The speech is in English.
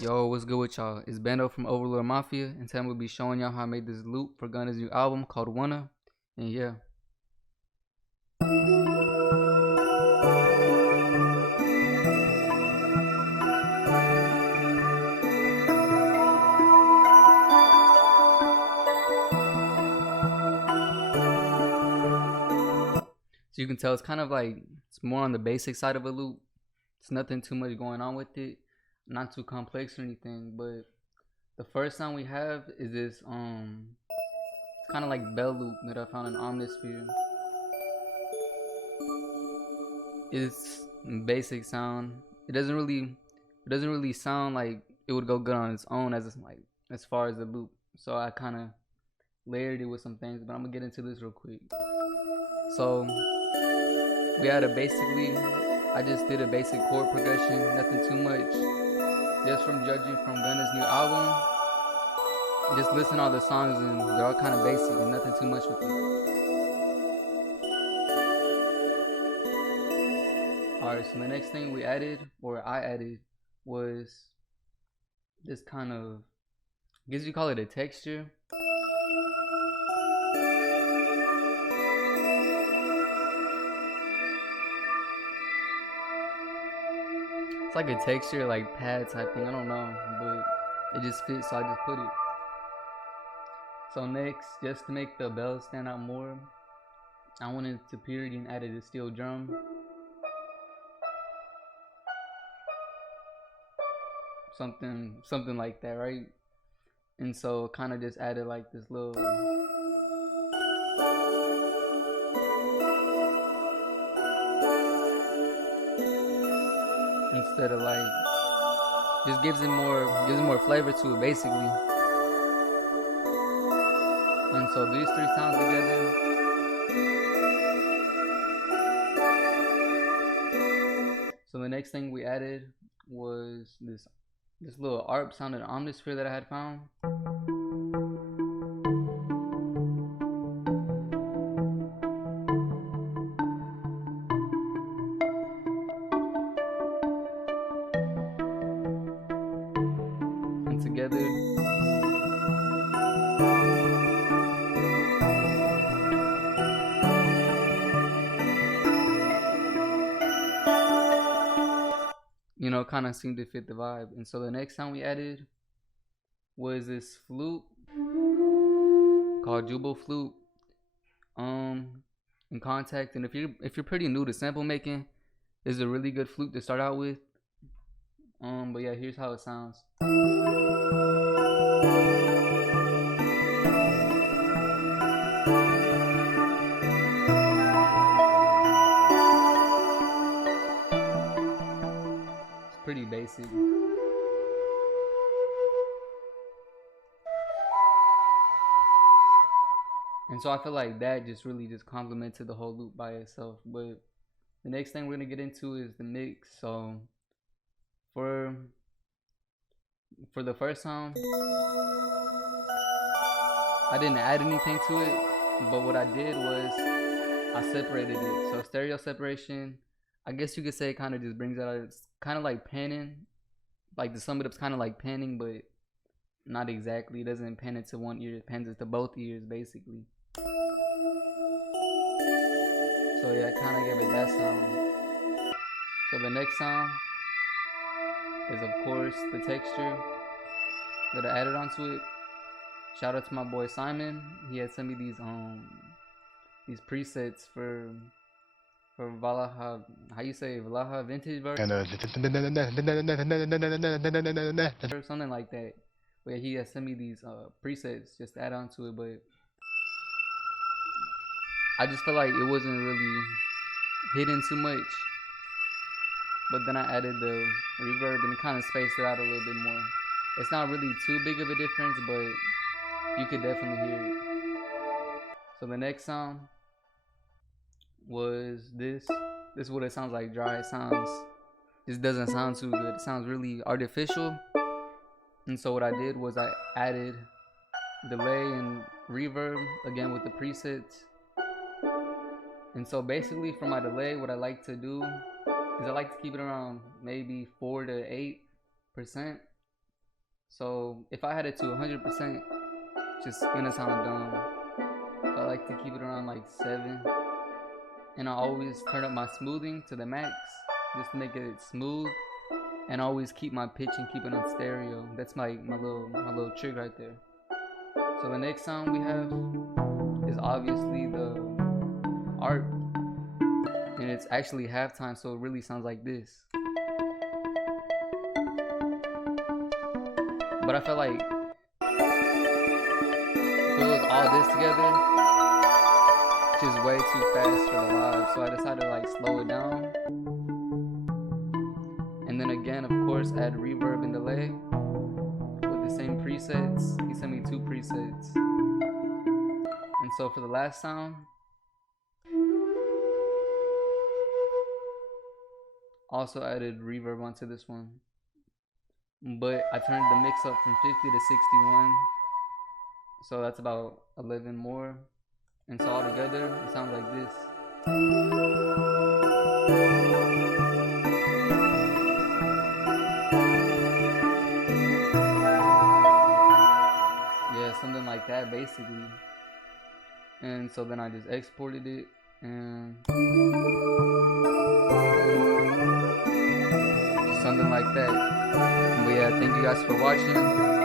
Yo, what's good with y'all? It's Bando from Overlord Mafia, and today we'll be showing y'all how I made this loop for Gunna's new album called WUNNA. And yeah. So you can tell it's kind of like, it's more on the basic side of a loop. It's nothing too much going on with it. Not too complex or anything, but the first sound we have is this it's kind of like bell loop that I found in Omnisphere. It's basic sound. It doesn't really sound like it would go good on its own as far as the loop. So I kind of layered it with some things, but I'm gonna get into this real quick. So we had I just did a basic chord progression, nothing too much. Just from judging from Gunna's new album, just listen to all the songs and they're all kind of basic and nothing too much with it. Alright, so the next thing we added, or I added, was this kind of, I guess you call it a texture. It's like a texture, like pad type thing, I don't know, but it just fits, so I just put it. So next, just to make the bells stand out more, I wanted to period and added a steel drum. Something like that, right? And so kind of just added like this little instead of like, just gives it more flavor to it basically. And so these three sounds together, so the next thing we added was this little ARP sound in Omnisphere that I had found. And together, you know, kind of seemed to fit the vibe. And so the next sound we added was this flute called Jubal Flute in Contact. And if you're pretty new to sample making, this is a really good flute to start out with. But yeah, here's how it sounds. It's pretty basic. And so I feel like that just really just complemented the whole loop by itself. But the next thing we're gonna get into is the mix. So for the first sound, I didn't add anything to it, but what I did was I separated it. So stereo separation, I guess you could say, it kind of just brings it out. It's kind of like panning, like to sum it up, it's kind of like panning, but not exactly. It doesn't pan it to one ear, it pans it to both ears basically. So yeah, I kind of gave it that sound. So the next sound is of course the texture that I added onto it. Shout out to my boy Simon. He had sent me these presets for Valaha, how you say Valaha vintage version or something like that. But yeah, he had sent me these presets just to add on to it, but I just felt like it wasn't really hidden too much. But then I added the reverb and it kind of spaced it out a little bit more. It's not really too big of a difference, but you could definitely hear it. So the next sound was this. This is what it sounds like dry. It just doesn't sound too good. It sounds really artificial. And so what I did was I added delay and reverb again with the presets. And so basically for my delay, what I like to do is I like to keep it around maybe 4 to 8%. So if I had it to 100%, just gonna sound dumb. So I like to keep it around like 7. And I always turn up my smoothing to the max just to make it smooth. And always keep my pitch and keep it on stereo. That's my little trick right there. So the next sound we have is obviously the art, and it's actually halftime, so it really sounds like this. But I felt like if it was all this together, just way too fast for the vibe, so I decided to like slow it down. And then again, of course, add reverb and delay with the same presets. He sent me 2 presets. And so for the last sound, also added reverb onto this one. But I turned the mix up from 50 to 61. So that's about 11 more. And so all together, it sounds like this. Yeah, something like that basically. And so then I just exported it and something like that. But yeah, thank you guys for watching.